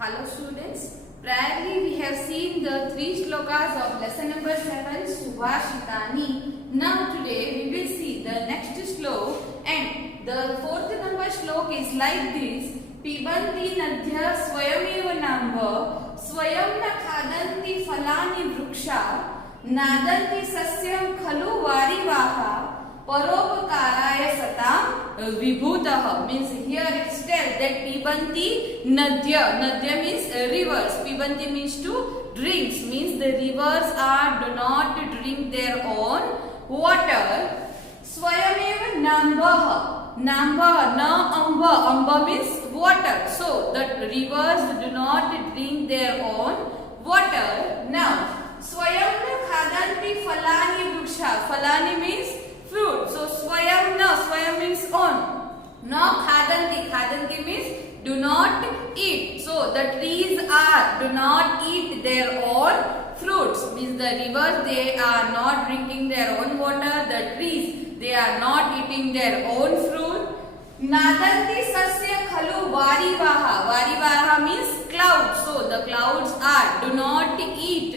Hello students, priorly we have seen the three shlokas of lesson number 7 Subhashitani. Now today we will see the next shlok, and the fourth number shlok is like this. Pibanti nadhya swayameva namba swayam na khadanti falani vruksha nadanti sasyam khalu varivaha paropkaraya satam vibhutah. Means here it tells that pibanti nadya means rivers, pibanti means to drinks, means the rivers do not drink their own water. Swayameva nambah, na amba means water, so that rivers do not drink their own water. Now swayam khadanti falani vruksha, falani means fruit, so swayam means on. Now khadanti means do not eat, so the trees do not eat their own fruits, means the rivers they are not drinking their own water, the trees they are not eating their own fruit. Nadanti sasya khalu varivaha means clouds, so the clouds do not eat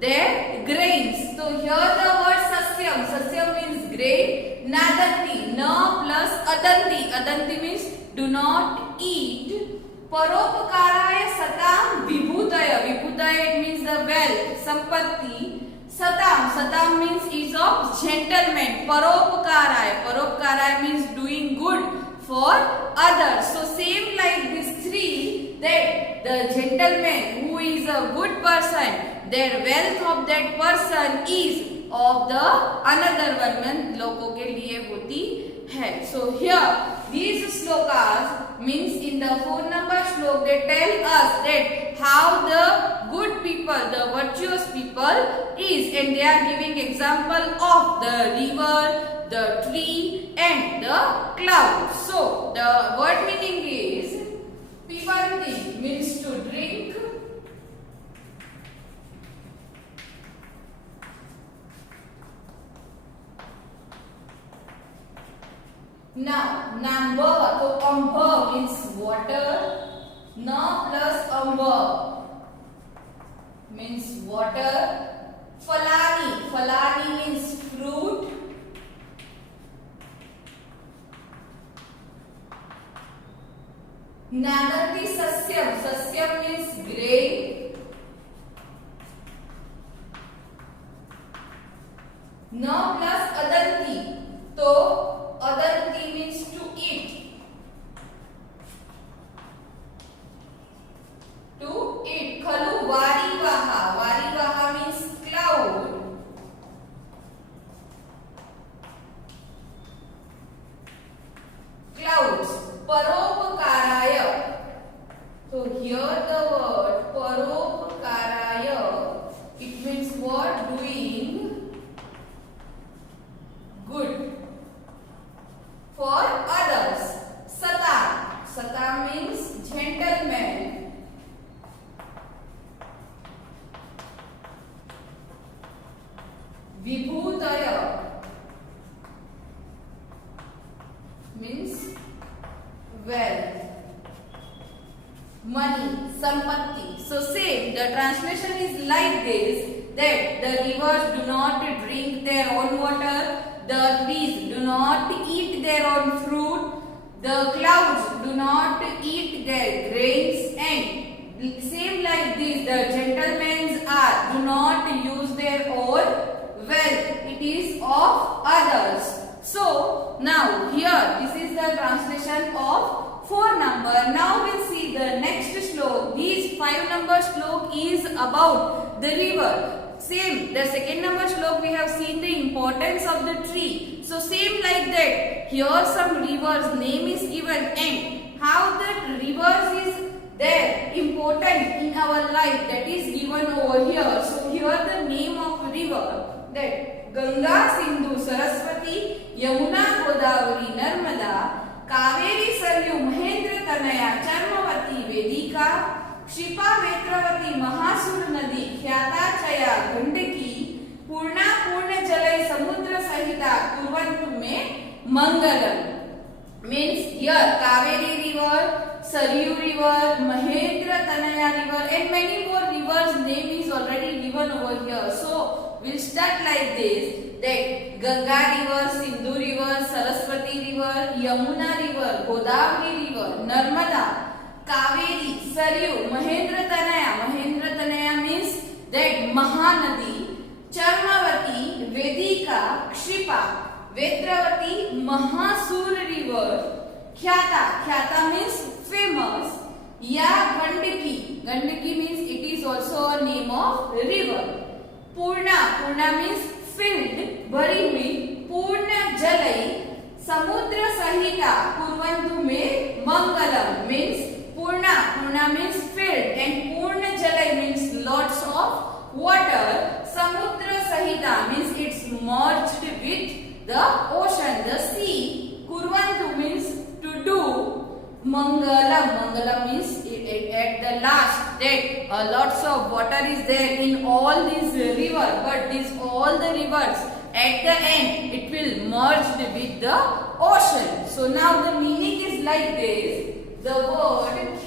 their grains. So here the word sasyam means grain, nadanti, na plus adanti means do not eat. Paropkaraya satam vibhutaya, it means the wealth, sampatti. Satam means is of gentleman. Paropkaraya means doing good for others. So same like these three, that the gentleman who is a good person, their wealth of that person is of the another one, लोगों के लिए होती है. So here these slokas means in the 4 number shlok they tell us that how the good people, the virtuous people is, and they are giving example of the river, the tree and the cloud. So the word meaning is pibanti means to drink, now namba, so amba means water, na plus amba means water. Falani means fruit. Nadanti sasyam means grain. Na plus adanti, so adanti means to eat. Khalu varivaha means cloud. Clouds. Paropkaraya, so here the word paropkaraya, it means what? Doing good for others. Satam means gentleman. Vibhutaya means wealth, money, sampatti. So same, the translation is like this, that the rivers do not drink their own water, the trees do not eat their own fruit, the clouds do not eat their grains, and same like this, the gentlemen do not use their own wealth, it is of others. So now here this is the translation of 4 number. Now we'll see the next shlok. These 5 number shlok is about the river. Same, the 2nd number shlok we have seen the importance of the tree. So same like that, here some rivers name is given and how that rivers is there important in our life, that is given over here. So here the name of river, that Ganga, Sindhu, Saraswati, Yamuna, Godavari, Narmada, Kaveri, Saryu, Mahendra, Tanaya, Charmavati, Vedika, Kshipa, Vetravati, Mahasur Nadi, Khyata, Chaya, Gandaki, Purna, Purna Jalai, Samudra Sahita, Kurvantu Me, Mangalam. Means here Kaveri river, Saryu river, Mahendra Tanaya river, and many more rivers name is already given over here. So we'll start like this, that Ganga river, Sindhu river, Saraswati river, Yamuna river, Godavari river, Narmada, Kaveri, Saryu, Mahendra Tanaya means that Mahanadi, Charmavati, Vedika, Kshipa, Vetravati, Mahasur river, Khyata means famous, Ya Gandaki means it is also a name of river, Purna means filled, भरी हुई, पूर्ण जलई, समुद्र सहिता कुर्वन्तु में मंगलम means Purna means filled, and Purna Jalai means lots of water. Samudra Sahita means it's merged with the ocean, the sea. Kurvantu means to do. Mangalam means at the last that lots of water is there in all these rivers, but these all the rivers at the end it will merge with the ocean. So now the meaning is like this. The word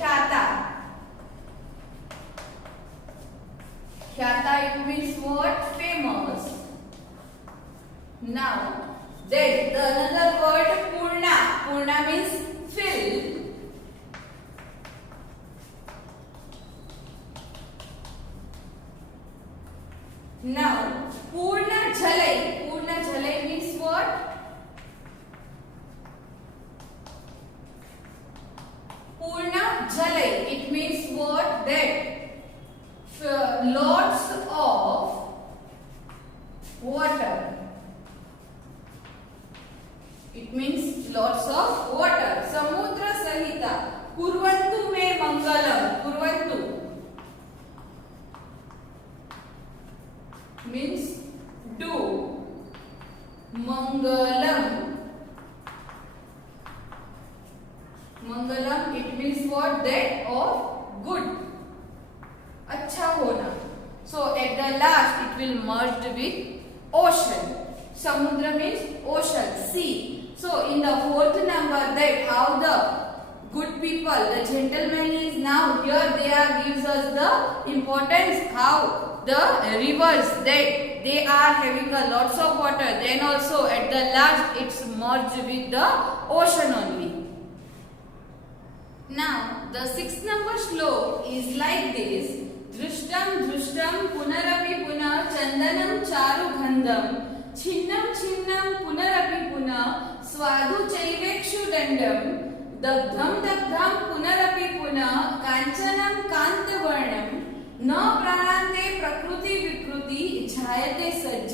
Khyata it means what? Famous. Now then the another word Purna means filled. Now Purna Jalai means what? Purna Jalai, it means what? That lots of water. It means lots of water. Samudra Sahita Kurvantu me Mangalam. Kurvantu means do. Mangalam it means what? That of good, अच्छा होना. So at the last it will merge with ocean. Samudra means ocean, sea. So in the fourth number, that how the good people, the gentleman is now here, they are gives us the importance how the rivers that they are having a lots of water, then also at the last it's merged with the ocean only. Now the sixth number slok is like this. Drishtam punarapi punah chandanam charu gandham छिन्नम पुनरपि पुनः स्वादु चैवेक्षु दंडम दग्धम पुनरपि पुनः कांचनम कांतवर्णम न प्राणान्ते प्रकृति विकृति जायते सज्ज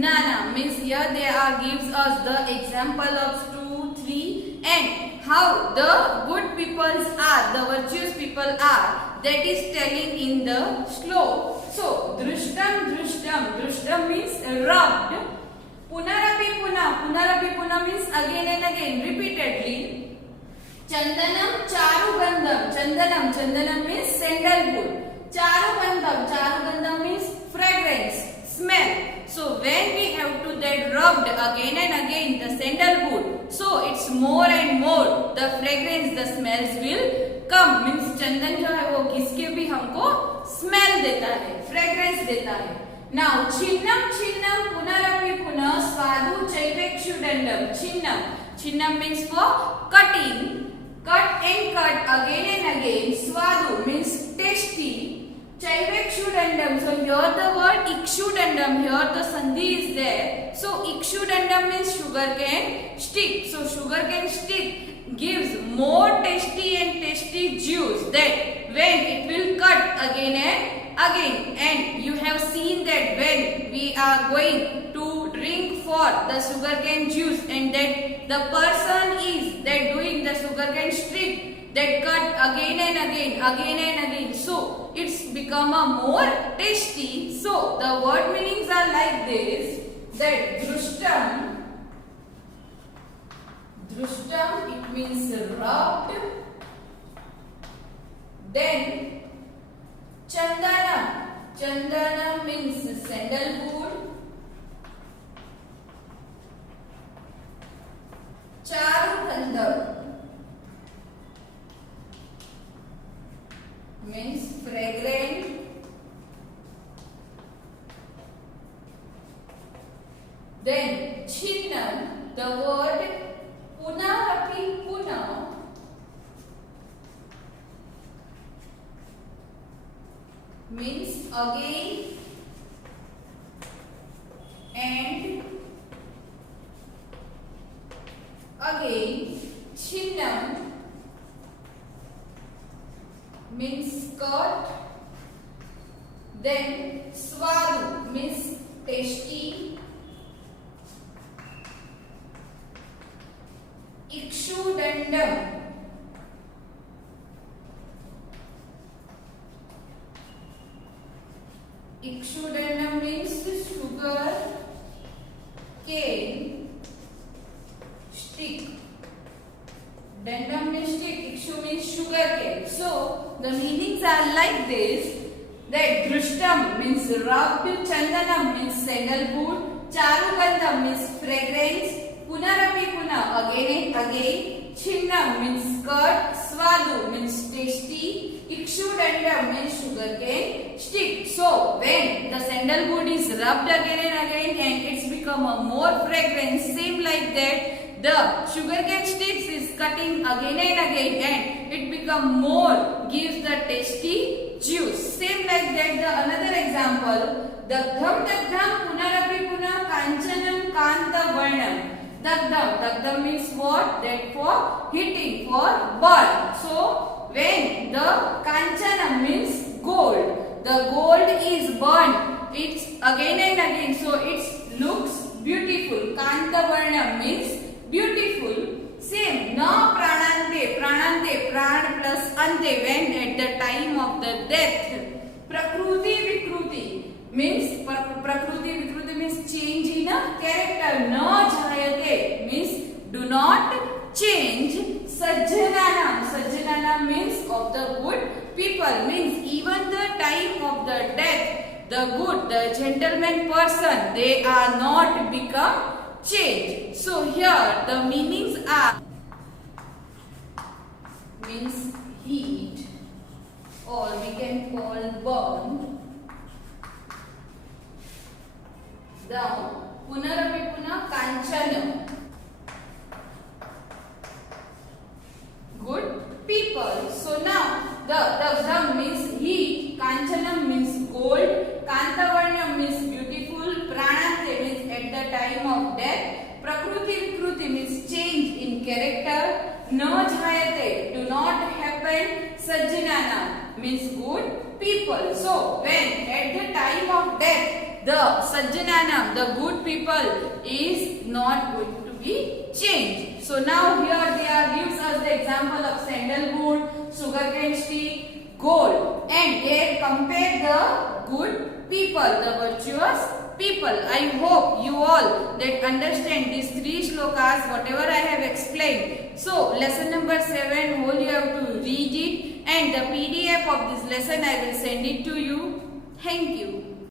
नाना. Means here they are gives us the example of 2, 3 and how the good peoples are, the virtuous people are, that is telling in the slok. So drishtam means rubbed. Punarapi punah means again and again, repeatedly. Chandanam chandanam means sandalwood. Charugandham means fragrance, smell. So when we have to that rubbed again and again the sandalwood, so it's more and more the fragrance, the smells will come. Means चंदन जो है वो घिसके भी हमको smell देता है, fragrance देता है. Now छिन्नम पुनरपि पुनः स्वादु चैवेक्षुदंडम. छिन्नम means for cutting, cut again and again. Swadu means tasty. Chaiveksudandam, so here the word ikshudandam, here the sandhi is there. So ikshudandam means sugarcane stick. So sugarcane stick gives more tasty and tasty juice that when it will cut again and again. And you have seen that when we are going to drink for the sugarcane juice and that the person is that doing the sugarcane stick that cut again and again, so it's become a more tasty. So the word meanings are like this, that drishtam it means rubbed. Then chandanam means sandalwood. Charugandham Then Chinnam, the word Punarapi Puna means again and again. Chinnam means skirt. Then Swadu means tasty. Ikshudandam Ikshudandam means sugar cane stick. Dandam means stick, ikshu means sugar cane. So the meanings are like this, that Drushtam means rubbed, Chandanam means sandalwood, Charugandham means fragrance, Punarapi Puna again and again, Chinnam means skirt, Swadu means tasty, Ikshudandam means sugar cane stick. So when the sandalwood is rubbed again and again and it's become a more fragrance, same like that the sugarcane sticks is cutting again and again and it become more, gives the tasty juice. Same like that the another example, Dagdham Dagdham Punarapi Puna Kanchanam Kanta Varnam. Dagdham means what? That for heating, for burn. So when the Kanchanam means gold, the gold is burned, it's again and again, so it looks beautiful. Kanta Varnam means beautiful. Same, na pranante, pranante, pran plus ante, when at the time of the death. Prakruti vikruti means change in a character. Na jayate means do not change. Sajjananam means of the good people, means even the time of the death, the good, the gentleman person, they are not become change. So here the meanings are means heat, or we can call burn. Down Punarapi Puna Kanchanam, good people. So now the Dagdham means heat, Kanchanam means gold, Kantavarnam means beautiful, Pranante means at the time of death, Prakruti Vikruti means change in character, Na Jayate do not happen, Sajjanana means good people. So when at the time of death the Sajjananam, the good people, is not going to be changed. So now here they gives us the example of sandalwood, sugarcane stick, gold, and they compare the good people, the virtuous people. I hope you all that understand these three shlokas, whatever I have explained. So lesson number 7, whole you have to read it, and the PDF of this lesson I will send it to you. Thank you.